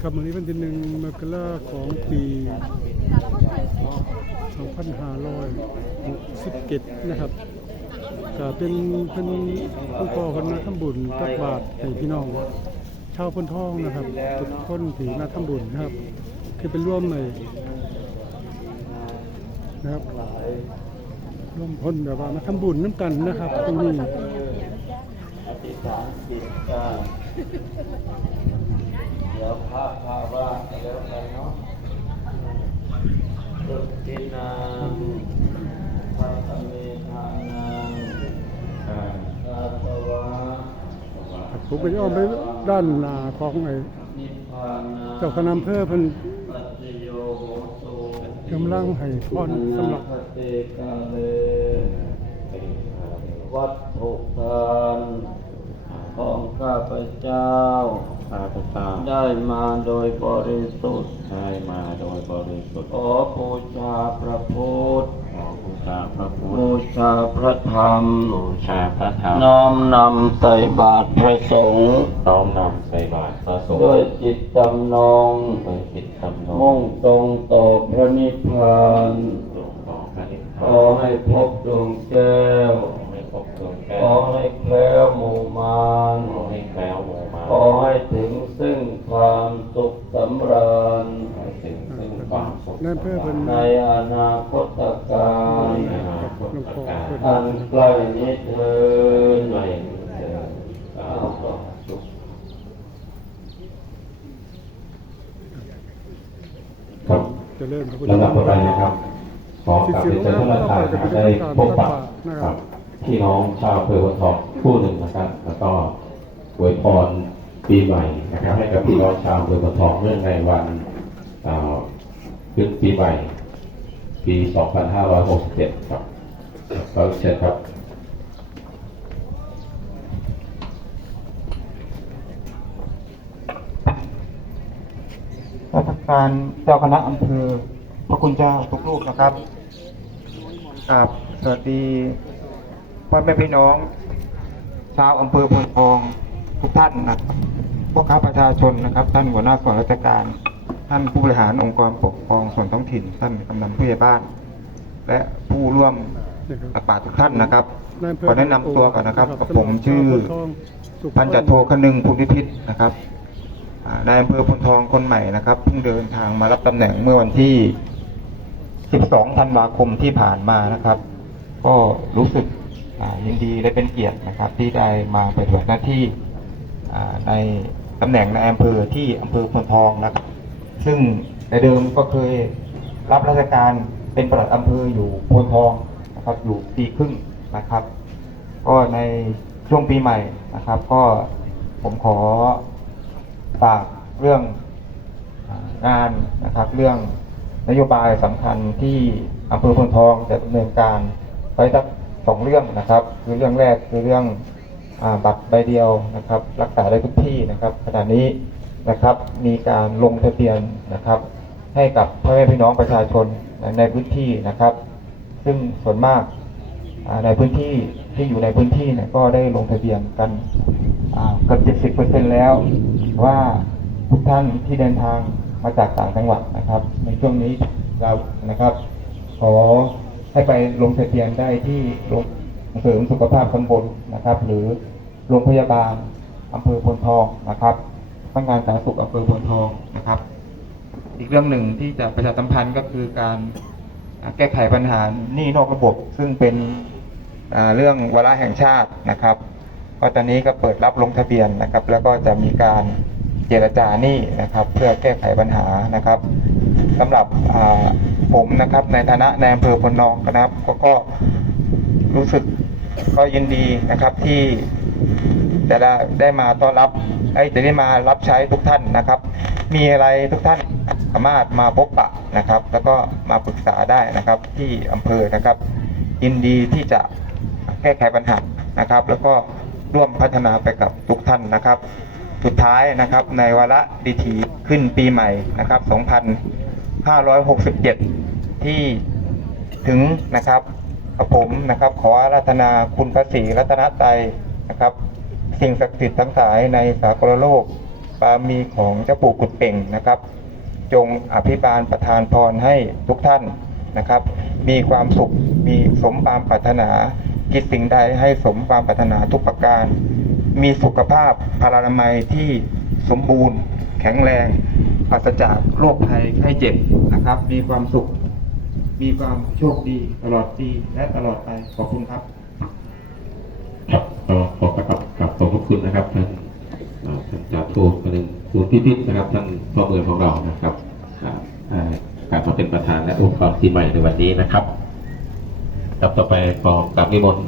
ครับวันนี้วันที่หนึ่งมกราของปี 2567 นะครับก็เป็นเพิ่นผู้ก่อคนมาทำบุญตักบาตรให้พี่น้องชาวพนท้องนะครับทุกคนที่มาทำบุญนะครับ คือเป็นร่วมใน นะครับร่วมพ้นแบบว่ามาทำบุญน้ำกันนะครับตรงนี้อธิษฐานจิตกันเดี๋ยวพระพาว่าแล้วกันเนาะสุตินังพัตเมธานังอาสวะผมก็จะเอาไปด้านหน้าของไอ้เจ้าคณะอำเภอเพิ่นปัจจโยโหตุ กำลังให้พรสำหรับปเตกาเลวัตถุทานของข้าพเจ้าข้าพเจ้าได้มาโดยบริสุทธิ์ได้มาโดยบริสุทธิ์ขอบูชาพระพุทธขอบู ชาพระพุทธบูชาพระธรรม บูชาพระธรรม น้อมนำใส่บาตรพระสงฆ์น้อมนำใส่บาตรพระสงฆ์ด้วยจิตจำนงโดยจิตจำนงมุ่งตรงต่อพระนิพพานลงต่อพระนิพขพาอนให้พบดวงแก้วไม่พบดวงแก้ขอวให้แคล้วหมู่มารขอให้แคล้วหมู่มาขอให้ถึงซึ่งความสุขสำราญ นั่นเพื่อเป็นในอนาคตการอันใกล้นี้เถิดไม่เจอสาธุสุขครับจะเริ่มพระพุทธลำดับต่อไปนะครับขอกราบเรียนเชิญท่านประธานได้พบปะกับพี่น้องชาวอำเภอวันทองผู้หนึ่งนะครับ แล้วก็อวยพรปีใหม่นะครับให้กับพี่น้องชาวอำเภอวันทองเนื่องในวันอ่อ ขึ้นปีใหม่ ปี 2567 ครับขอเชิญครับราชการเจ้าคณะอำเภอพระคุณเจ้าทุกรูปนะครับกับสวัสดีพ่อแม่พี่น้อง ชาวอำเภอพนทองทุกท่านนะพวกข้าประชาชนนะครับ ท่านหัวหน้าส่วนราชการ ท่านผู้บริหารองค์กรปกครองส่วนท้องถิ่น ท่านกำนันผู้ใหญ่บ้าน และผู้ร่วมตักบาทุกท่านนะครับขอแนะนำตัวก่อนนะครับกับผมชื่อพันจ่าโทคนึงภูมิพิษนะครับนายอำเภอพนทองคนใหม่นะครับเพิ่งเดินทางมารับตำแหน่งเมื่อวันที่ 12 ธันวาคมที่ผ่านมานะครับ ก็รู้สึกยินดีและเป็นเกียรตินะครับ ที่ได้มาปฏิบัติหน้าที่ในตำแหน่งในอำเภอที่อำเภอพนทองนะครับ ซึ่งแต่เดิมก็เคยรับราชการเป็นปลัดอำเภออยู่โพนทองนะครับอยู่ปีครึ่งนะครับ ก็ในช่วงปีใหม่นะครับ ก็ผมขอฝากเรื่องงานนะครับ เรื่องนโยบายสำคัญที่อำเภอพนทองจะดำเนินการไปสักสองเรื่องนะครับ คือเรื่องแรกคือเรื่องอบัตรใบเดียวนะครับ รักษาได้ทุกที่นะครับขณะนี้ นะครับ มีการลงทะเบียนนะครับ ให้กับพ่อแม่พี่น้องประชาชนในพื้นที่นะครับ ซึ่งส่วนมากในพื้นที่ที่อยู่ในพื้นที่เนี่ยก็ได้ลงทะเบียนกันอ่าเกือบ70%แล้ว ว่าทุกท่านที่เดินทางมาจากต่างจังหวัดนะครับ ในช่วงนี้เรานะครับขอให้ไปลงทะเบียนได้ที่โรงเสริมสุขภาพตำบลนะครับ หรือโรงพยาบาลอำเภอพนทองนะครับ พนักงานสาธารณสุขอำเภอพนทองนะครับ อีกเรื่องหนึ่งที่จะประชาสัมพันธ์ก็คือการแก้ไขปัญหาหนี้นอกระบบ ซึ่งเป็นเรื่องวาระแห่งชาตินะครับ ก็ตอนนี้ก็เปิดรับลงทะเบียนนะครับ แล้วก็จะมีการเจรจาหนี้นะครับ เพื่อแก้ไขปัญหานะครับสำหรับผมนะครับในฐานะในอำเภอพนนองนะครับก็ก็รู้สึกก็ยินดีนะครับที่จะได้ได้มาต้อนรับ ไอ้ยจะได้มารับใช้ทุกท่านนะครับ มีอะไรทุกท่านสามารถมาพบปะนะครับ แล้วก็มาปรึกษาได้นะครับที่อำเภอนะครับยินดีที่จะแก้ไขปัญหานะครับ แล้วก็ร่วมพัฒนาไปกับทุกท่านนะครับ สุดท้ายนะครับในวาระดีทีขึ้นปีใหม่นะครับ 2567 ที่ถึงนะครับกับผมนะครับขออาราธนาคุณพระศรีรัตนตรัยนะครับ สิ่งศักดิ์สิทธิ์ทั้งหลายในสากลโลกบารมีของเจ้าปู่กุดเป่งนะครับ จงอภิบาลประทานพรให้ทุกท่านนะครับ มีความสุขมีสมความปรารถนาคิดสิ่งใดให้สมความปรารถนาทุกประการ มีสุขภาพพลานามัยที่สมบูรณ์ แข็งแรงปราศจากโรคภัยไข้เจ็บนะครับ มีความสุข มีความโชคดีตลอดปีและตลอดไปขอบคุณครับขอกราบกราบ คุณนะครับท่านท่านจาโทคนหนึ่งคุณพิพิธนะครับท่านพ่อเมืองของเรานะครับการมาเป็นประธานและองค์กรปีใหม่ในวันนี้นะครับครับต่อไปขอกราบนิมนต์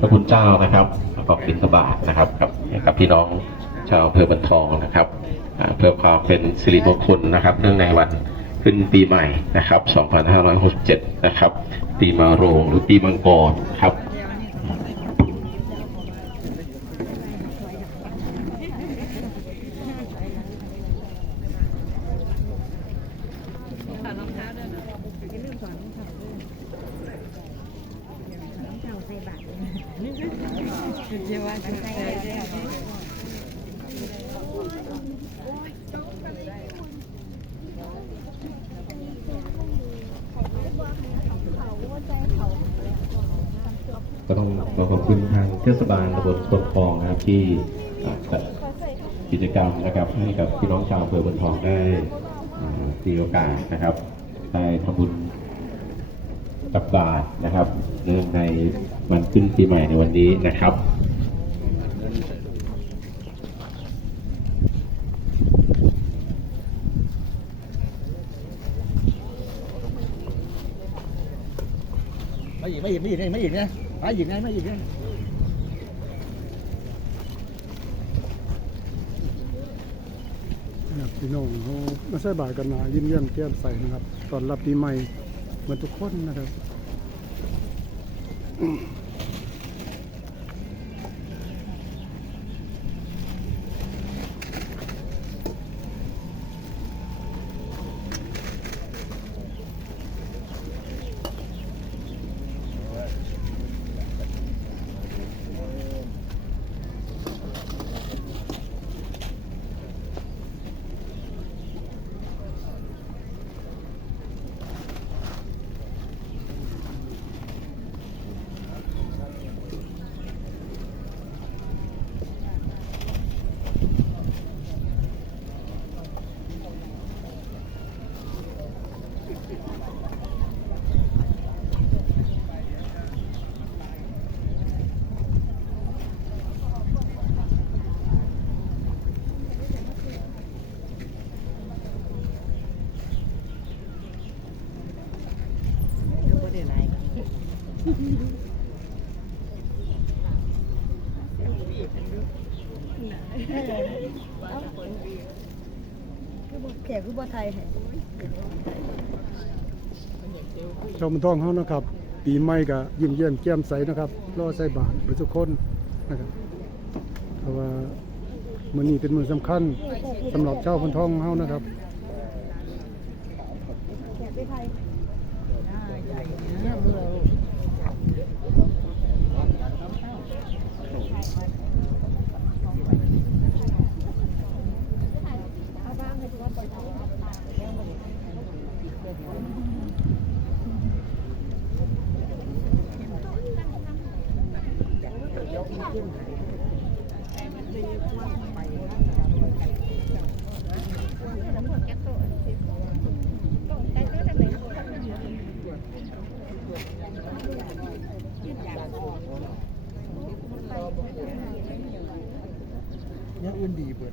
พระคุณเจ้านะครับประกอบบิณฑบาตนะครับกับกับพี่น้องชาวอำเภอบันทองนะครับเพื่อความเป็นสิริมงคลนะครับเนื่องในวันขึ้นปีใหม่นะครับ 2567 นะครับ ปีมาโรงหรือปีมังกรครับ ก็ต้องขอขอบคุณทางเทศบาลตำบลสวนทองนะครับที่จัดกิจกรรมนะครับให้กับพี่น้องชาวอำเภอบนทองได้มีโอกาสนะครับได้ทำบุญตักบาตรนะครับเนื่องในวันขึ้นปีใหม่ในวันนี้นะครับไม่หยิบไม่หยิบไม่หยิบไม่หยิบเนี่ย ไม่หยิบไงไม่หยิบเนี่ยนะพี่น้องเขามาใส่บาตรกันมายิ้มเยี่ยมแก้มใสนะครับ ตอนรับปีใหม่เหมือนทุกคนนะครับ แขกคือบ่ไทยให้ชาวมันท่องเขานะครับ ปีใหม่ก็ยิ้มเยี่ยมแก้มใสนะครับรอใส่บาตรไปทุกคนนะครับเพราะว่ามือนี้เป็นมือสำคัญสำหรับชาวพันท่องเขานะครับแขกไปไทย ยังอื่นดีเปิด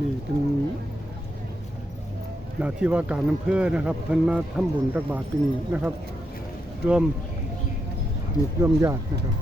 นี่เป็นนาที่ว่าการอำเภอนะครับท่านมาทำบุญตักบาตรปีนี้นะครับ ร่วมมีร่วมญาตินะครับ